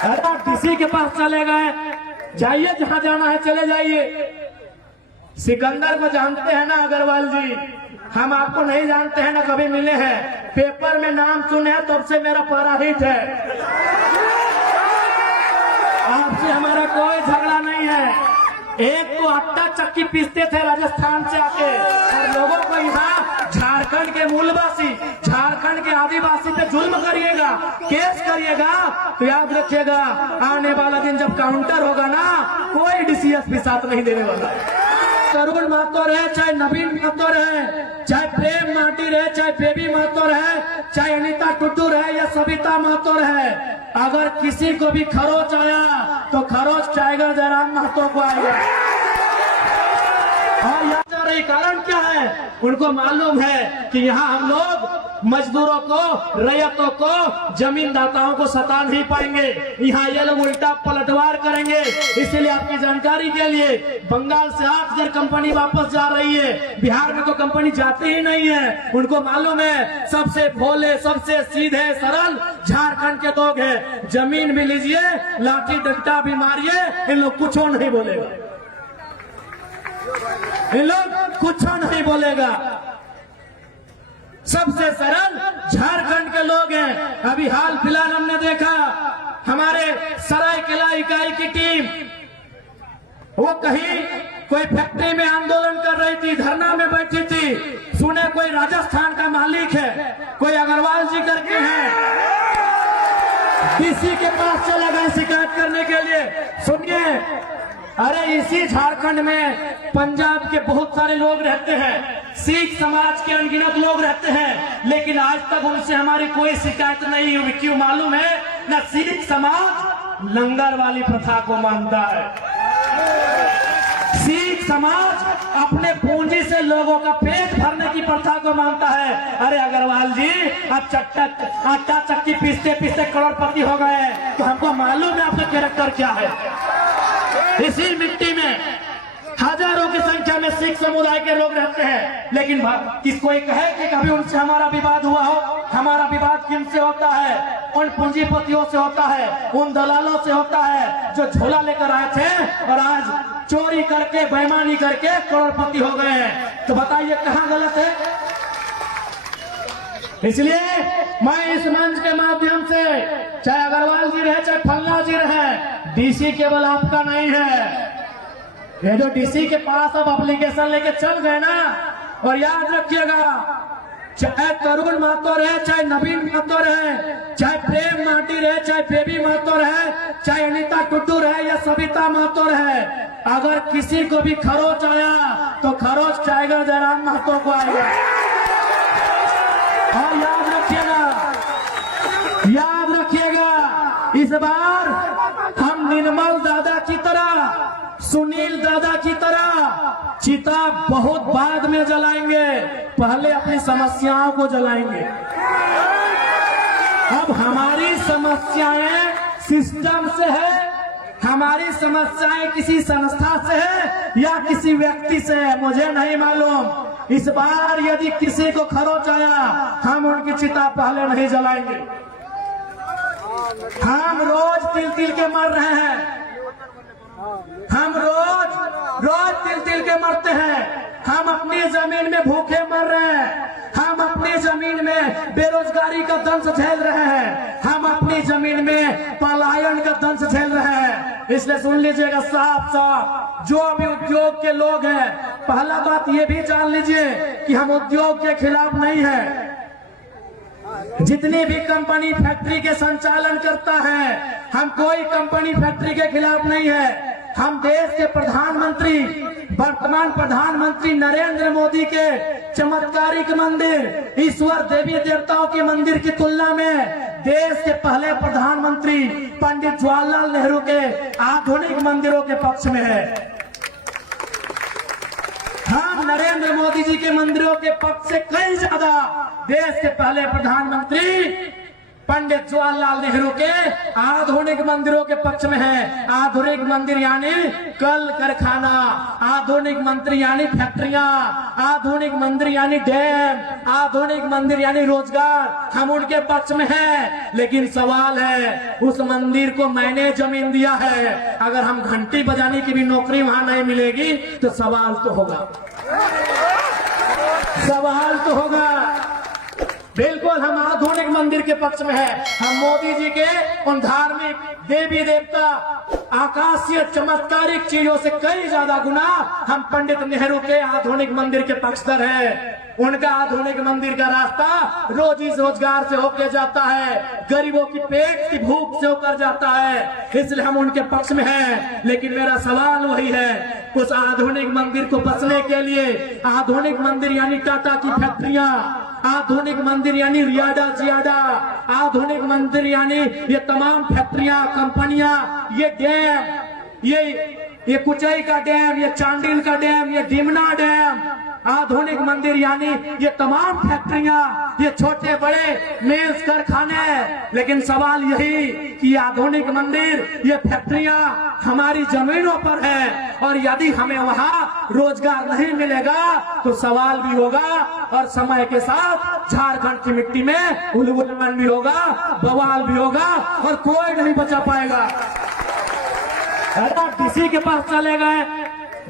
अरे आप डीसी के पास चले गए, जाइए जहां जाना है चले जाइए। सिकंदर को जानते हैं ना अग्रवाल जी, हम आपको नहीं जानते हैं ना कभी मिले हैं, पेपर में नाम सुने हैं तब से मेरा पारा हिट है। आपसे हमारा कोई झगड़ा नहीं है। एक तो आटा चक्की पीसते थे राजस्थान से आके, और लोगों को यहाँ झारखंड के मूलवासी, झारखंड के आदिवासी पे जुल्म करिएगा, केस करिएगा, तो याद रखिएगा आने वाला दिन जब काउंटर होगा ना, कोई डीसीएस भी साथ नहीं देने वाला। तरुण महतो रहे, चाहे नवीन महतो रहे, चाहे प्रेम माटी रहे, चाहे बेबी महतो रहे, चाहे अनीता टुटू रहे या सविता महतो रहे, अगर किसी को भी खरोच आया तो खरोच टाइगर जयराम महतो को आएगा। और यहाँ कारण क्या है, उनको मालूम है कि यहाँ हम लोग मजदूरों को, रैयतों को, जमीनदाताओं को सता नहीं पाएंगे। यहाँ ये लोग उल्टा पलटवार करेंगे। इसलिए आपकी जानकारी के लिए, बंगाल से 8,000 कंपनी वापस जा रही है, बिहार में तो कंपनी जाती ही नहीं है। उनको मालूम है सबसे भोले, सबसे सीधे सरल झारखंड के लोग हैं। जमीन भी लीजिए, लाठी डंडा भी मारिए, इन लोग कुछ नहीं बोलेगा, इन लोग कुछ नहीं बोलेगा। सबसे सरल झारखंड के लोग हैं। अभी हाल फिलहाल हमने देखा हमारे सरायकेला इकाई की टीम, वो कहीं कोई फैक्ट्री में आंदोलन कर रही थी, धरना में बैठी थी, सुने कोई राजस्थान का मालिक है, कोई अग्रवाल जी करके हैं, डीसी के पास चले गए शिकायत करने के लिए। सुनिए, अरे इसी झारखंड में पंजाब के बहुत सारे लोग रहते हैं, सिख समाज के अनगिनत लोग रहते हैं, लेकिन आज तक उनसे हमारी कोई शिकायत नहीं हुई। क्यों मालूम है? न सिख समाज लंगर वाली प्रथा को मानता है, सिख समाज अपने पूंजी से लोगों का पेट भरने की प्रथा को मानता है। अरे अग्रवाल जी, आप आटा चक्की पीसते पीसते करोड़पति हो गए, तो हमको मालूम है आपका कैरेक्टर क्या है। इसी मिट्टी में हजारों की संख्या में सिख समुदाय के लोग रहते हैं, लेकिन किस कोई कहे कि कभी उनसे हमारा विवाद हुआ हो? हमारा विवाद किनसे होता है? उन पूंजीपतियों से होता है, उन दलालों से होता है जो झोला लेकर आए थे और आज चोरी करके, बेईमानी करके करोड़पति हो गए हैं। तो बताइए कहाँ गलत है? इसलिए मैं इस मंच के माध्यम से, चाहे अग्रवाल जी रहे, चाहे फल्ला जी रहे, डीसी केवल आपका नहीं है। ये जो डीसी के पास अब एप्लीकेशन लेके चल गए ना, और याद रखिएगा, चाहे तरुण महतो रहे, चाहे नवीन महतो रहे, चाहे प्रेम माटी रहे, चाहे बेबी महतो रहे, चाहे अनीता टुटू रहे या सविता महतो रहे, अगर किसी को भी खरोच आया तो खरोच टाइगर जयराम महतो को आएगा। और याद रखिएगा, इस बार हम निर्मल दादा की तरह, सुनील दादा की तरह चिता बहुत बाद में जलाएंगे, पहले अपनी समस्याओं को जलाएंगे। अब हमारी समस्याएं सिस्टम से है, हमारी समस्याएं किसी संस्था से है या किसी व्यक्ति से है, मुझे नहीं मालूम। इस बार यदि किसी को खरोच आया, हम उनकी चिता पहले नहीं जलाएंगे। हम रोज तिल तिल के मर रहे हैं, हम रोज तिल तिल के मरते हैं, हम अपनी जमीन में भूखे मर रहे हैं, हम अपनी जमीन में बेरोजगारी का दंश झेल रहे हैं, हम अपनी जमीन में पलायन का दंश झेल रहे हैं। इसलिए सुन लीजिएगा साफ साफ, जो भी उद्योग के लोग हैं, पहला बात ये भी जान लीजिए कि हम उद्योग के खिलाफ नहीं है। जितनी भी कंपनी फैक्ट्री के संचालन करता है, हम कोई कंपनी फैक्ट्री के खिलाफ नहीं है। हम देश के प्रधानमंत्री, वर्तमान प्रधानमंत्री नरेंद्र मोदी के चमत्कारिक मंदिर, ईश्वर देवी देवताओं के मंदिर की तुलना में देश के पहले प्रधानमंत्री पंडित जवाहरलाल नेहरू के आधुनिक मंदिरों के पक्ष में है। हम नरेंद्र मोदी जी के मंदिरों के पक्ष से कई ज्यादा देश के पहले प्रधानमंत्री पंडित जवाहरलाल नेहरू के आधुनिक मंदिरों के पक्ष में है। आधुनिक मंदिर यानी कल कारखाना, आधुनिक मंदिर यानी फैक्ट्रियां, आधुनिक मंदिर यानी डैम, आधुनिक मंदिर यानी रोजगार। हम उनके पक्ष में हैं, लेकिन सवाल है उस मंदिर को मैंने जमीन दिया है, अगर हम घंटी बजाने की भी नौकरी वहां नहीं मिलेगी तो सवाल तो होगा, सवाल तो होगा। बिल्कुल हम आधुनिक मंदिर के पक्ष में है। हम मोदी जी के उन धार्मिक देवी देवता आकाशीय चमत्कारिक चीजों से कई ज्यादा गुना हम पंडित नेहरू के आधुनिक मंदिर के पक्षधर हैं। उनका आधुनिक मंदिर का रास्ता रोजी रोजगार से होकर जाता है, गरीबों की पेट की भूख से होकर जाता है, इसलिए हम उनके पक्ष में हैं। लेकिन मेरा सवाल वही है, उस आधुनिक मंदिर को बचने के लिए, आधुनिक मंदिर यानी टाटा की फैक्ट्रियां, आधुनिक मंदिर यानी रियाडा जियाडा, आधुनिक मंदिर यानी ये तमाम फैक्ट्रियां, कंपनियां, ये डैम, ये कुचई का डैम, ये चांडिल का डैम, ये डिमना डैम, आधुनिक मंदिर यानी ये तमाम फैक्ट्रियां, ये छोटे बड़े मिल्स कारखाने। लेकिन सवाल यही कि आधुनिक मंदिर, ये फैक्ट्रियां हमारी जमीनों पर है, और यदि हमें वहां रोजगार नहीं मिलेगा तो सवाल भी होगा, और समय के साथ झारखंड की मिट्टी में उल्लूपन भी होगा, बवाल भी होगा, और कोई नहीं बचा पाएगा। अरे आप किसी के पास चले गए,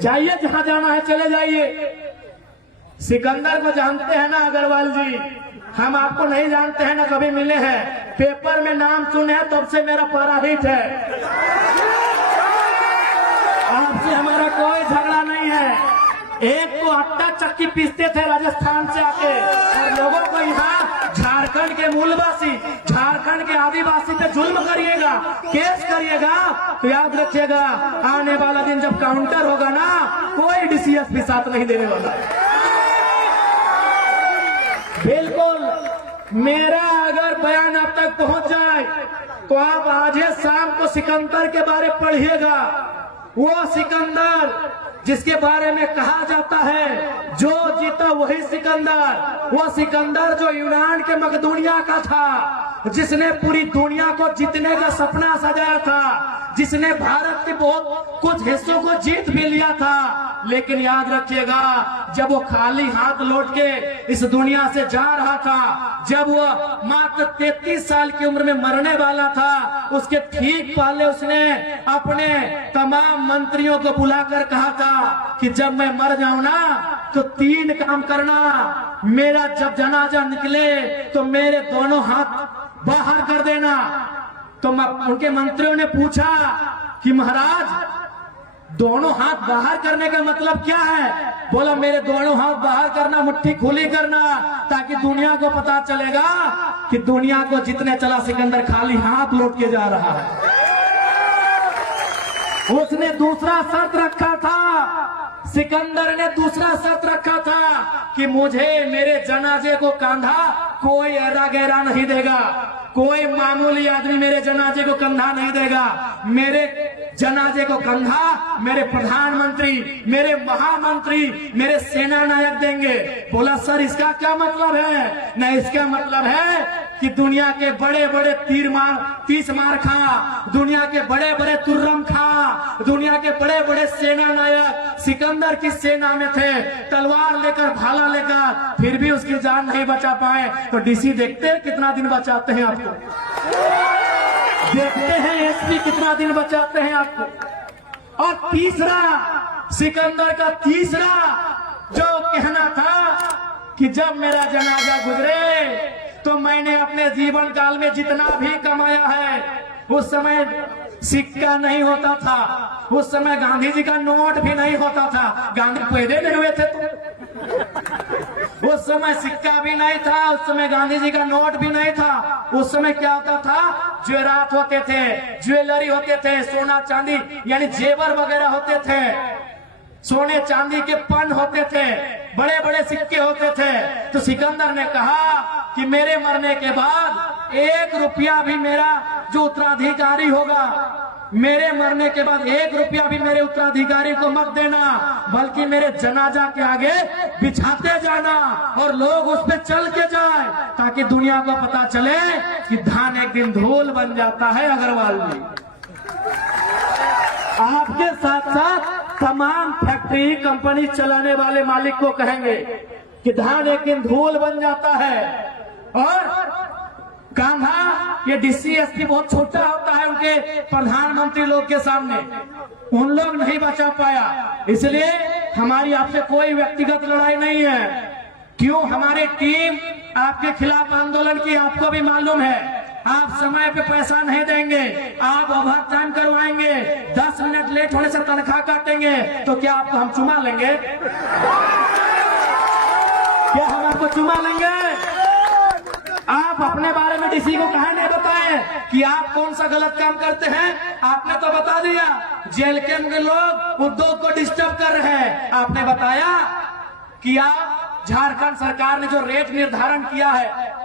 जाइए जहां जाना है चले जाइए। सिकंदर को जानते हैं ना अग्रवाल जी, हम आपको नहीं जानते हैं ना, कभी मिले हैं, पेपर में नाम सुने हैं, तब से मेरा पारा हिट है। आपसे हमारा कोई झगड़ा नहीं है। एक तो आटा चक्की पीसते थे राजस्थान से आके, और लोगों को यहाँ झारखंड के मूलवासी, झारखंड के आदिवासी पे जुल्म करिएगा, केस करिएगा, तो याद रखिएगा आने वाला दिन जब काउंटर होगा ना, कोई डीसीएस भी साथ नहीं देने वाला। बिल्कुल मेरा अगर बयान आप तक पहुंच जाए तो आप आज शाम को सिकंदर के बारे पढ़िएगा। वो सिकंदर जिसके बारे में कहा जाता है जो जीता वही सिकंदर, वो सिकंदर जो यूनान के मकदूनिया का था, जिसने पूरी दुनिया को जीतने का सपना सजाया था, जिसने भारत के बहुत कुछ हिस्सों को जीत भी लिया था। लेकिन याद रखिएगा जब वो खाली हाथ लौट के इस दुनिया से जा रहा था, जब वो मात्र 33 साल की उम्र में मरने वाला था, उसके ठीक पहले उसने अपने तमाम मंत्रियों को बुलाकर कहा था कि जब मैं मर जाऊं ना तो 3 काम करना, मेरा जब जनाजा निकले तो मेरे दोनों हाथ बाहर कर देना। तो उनके मंत्रियों ने पूछा कि महाराज दोनों हाथ बाहर करने का मतलब क्या है? बोला मेरे दोनों हाथ बाहर करना, मुट्ठी खुली करना, ताकि दुनिया को पता चलेगा कि दुनिया को जितने चला सिकंदर खाली हाथ लौट के जा रहा है। उसने दूसरा शर्त रखा था, सिकंदर ने दूसरा शर्त रखा था कि मुझे मेरे जनाजे को कंधा कोई ऐरा गहरा नहीं देगा, कोई मामूली आदमी मेरे जनाजे को कंधा नहीं देगा, मेरे जनाजे को कंधा मेरे प्रधानमंत्री, मेरे महामंत्री, मेरे सेना नायक देंगे। बोला सर इसका क्या मतलब है? नहीं, इसका मतलब है कि दुनिया के बड़े बड़े तीस मार खा, दुनिया के बड़े बड़े तुर्रम खा, दुनिया के बड़े बड़े सेना नायक सिकंदर की सेना में थे, तलवार लेकर भाला लेकर, फिर भी उसकी जान नहीं बचा पाए। तो डीसी देखते हैं कितना दिन बचाते हैं आपको, देखते हैं एसपी कितना दिन बचाते हैं आपको। और तीसरा, सिकंदर का तीसरा जो कहना था कि जब मेरा जनाजा गुजरे तो मैंने अपने जीवन काल में जितना भी कमाया है, उस समय सिक्का नहीं होता था, उस समय गांधी जी का नोट भी नहीं होता था, गांधी पैदा नहीं हुए थे तो उस समय सिक्का भी नहीं था, उस समय गांधी जी का नोट भी नहीं था। उस समय क्या होता था? ज्वेरात होते थे, ज्वेलरी होते थे, सोना चांदी यानी जेवर वगैरह होते थे, सोने चांदी के पन होते थे, बड़े बड़े सिक्के होते थे। तो सिकंदर ने कहा कि मेरे मरने के बाद 1 रुपया भी मेरा जो उत्तराधिकारी होगा मेरे मरने के बाद 1 रुपया भी मेरे उत्तराधिकारी को मत देना, बल्कि मेरे जनाजा के आगे बिछाते जाना और लोग उस पर चल के जाए, ताकि दुनिया को पता चले कि धान एक दिन धूल बन जाता है। अग्रवाल जी, आपके साथ साथ तमाम फैक्ट्री कंपनी चलाने वाले मालिक को कहेंगे कि धान एक दिन धूल बन जाता है। और कान्हा, ये डीसी एसपी बहुत छोटा होता है उनके प्रधानमंत्री लोग के सामने, उन लोग नहीं बचा पाया। इसलिए हमारी आपसे कोई व्यक्तिगत लड़ाई नहीं है। क्यों हमारी टीम आपके खिलाफ आंदोलन की, आपको भी मालूम है। आप समय पे पैसा नहीं देंगे, आप ओवर टाइम करवाएंगे, 10 मिनट लेट होने से तनख्वाह काटेंगे, तो क्या आपको हम चुमा लेंगे? क्या हम आपको चुमा लेंगे? आप अपने बारे में डीसी को कहा नहीं बताए कि आप कौन सा गलत काम करते हैं? आपने तो बता दिया जेल के अंदर लोग उद्योग को डिस्टर्ब कर रहे हैं। आपने बताया कि आप झारखंड सरकार ने जो रेट निर्धारण किया है,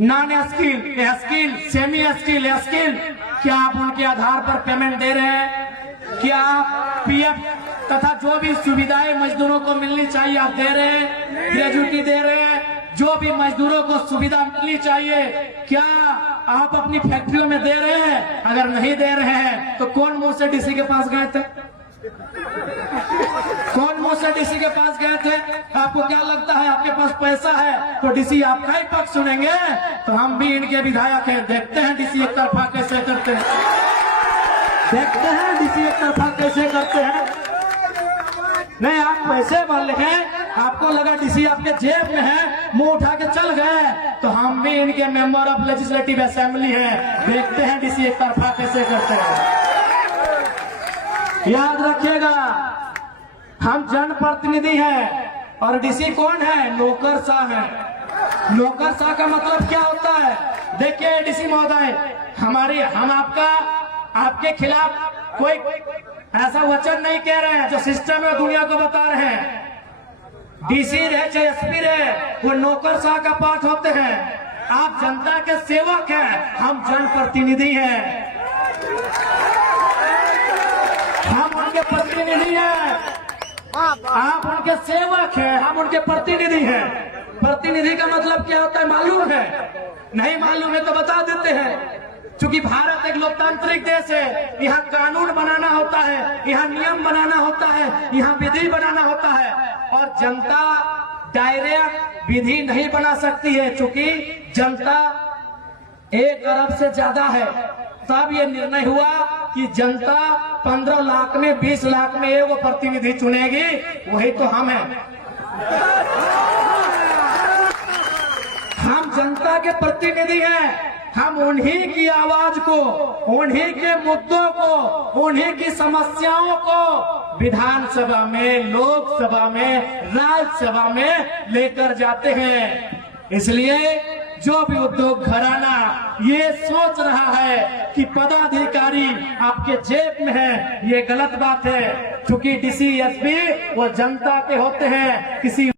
non skill, skill, semi skill, skill, क्या आप उनके आधार पर पेमेंट दे रहे हैं? क्या आप पीएफ तथा जो भी सुविधाएं मजदूरों को मिलनी चाहिए आप दे रहे हैं? ग्रेजुएटी दे रहे हैं? जो भी मजदूरों को सुविधा मिलनी चाहिए क्या आप अपनी फैक्ट्रियों में दे रहे हैं? अगर नहीं दे रहे हैं तो कौन मुंह से डीसी के पास गए थे? कौन मुंह से डीसी के पास गए थे? आपको क्या लगता है आपके पास पैसा है तो डीसी आपका ही पक्ष सुनेंगे? तो हम भी इनके विधायक हैं, देखते हैं डीसी एक तरफा कैसे करते हैं, देखते हैं डीसी एक तरफा कैसे करते हैं। नहीं, आप पैसे वाले हैं, आपको लगा डीसी आपके जेब में है, मुंह उठा के चल गए, तो हम भी इनके मेंबर ऑफ लेजिस्लेटिव असेंबली हैं, देखते हैं डीसी एक तरफा कैसे करते हैं। याद रखिएगा, हम जनप्रतिनिधि हैं और डीसी कौन है? नौकरशाह है। नौकरशाह का मतलब क्या होता है? देखिए डीसी महोदय, हम आपके खिलाफ कोई ऐसा वचन नहीं कह रहे हैं, जो सिस्टम है दुनिया को बता रहे हैं। डीसी रहे चाहे एसपी रहे, वो नौकरशाह का पाठ होते हैं। आप जनता के सेवक हैं, हम जनप्रतिनिधि हैं, हम उनके प्रतिनिधि हैं। आप उनके सेवक हैं, हम उनके प्रतिनिधि हैं। प्रतिनिधि का मतलब क्या होता है मालूम है? नहीं मालूम है तो बता देते हैं। क्योंकि भारत एक लोकतांत्रिक देश है, यहाँ कानून बनाना होता है, यहाँ नियम बनाना होता है, यहाँ विधि बनाना होता है, और जनता डायरेक्ट विधि नहीं बना सकती है। क्योंकि जनता 1 अरब से ज्यादा है, तब ये निर्णय हुआ कि जनता 15 लाख में 20 लाख में एक प्रतिनिधि चुनेगी, वही तो हम हैं। हम जनता के प्रतिनिधि हैं, हम उन्हीं की आवाज को, उन्हीं के मुद्दों को, उन्हीं की समस्याओं को विधानसभा में, लोकसभा में, राज्यसभा में लेकर जाते हैं। इसलिए जो भी उद्योग घराना ये सोच रहा है कि पदाधिकारी आपके जेब में है, ये गलत बात है। क्योंकि डीसी एसपी वो जनता के होते हैं, किसी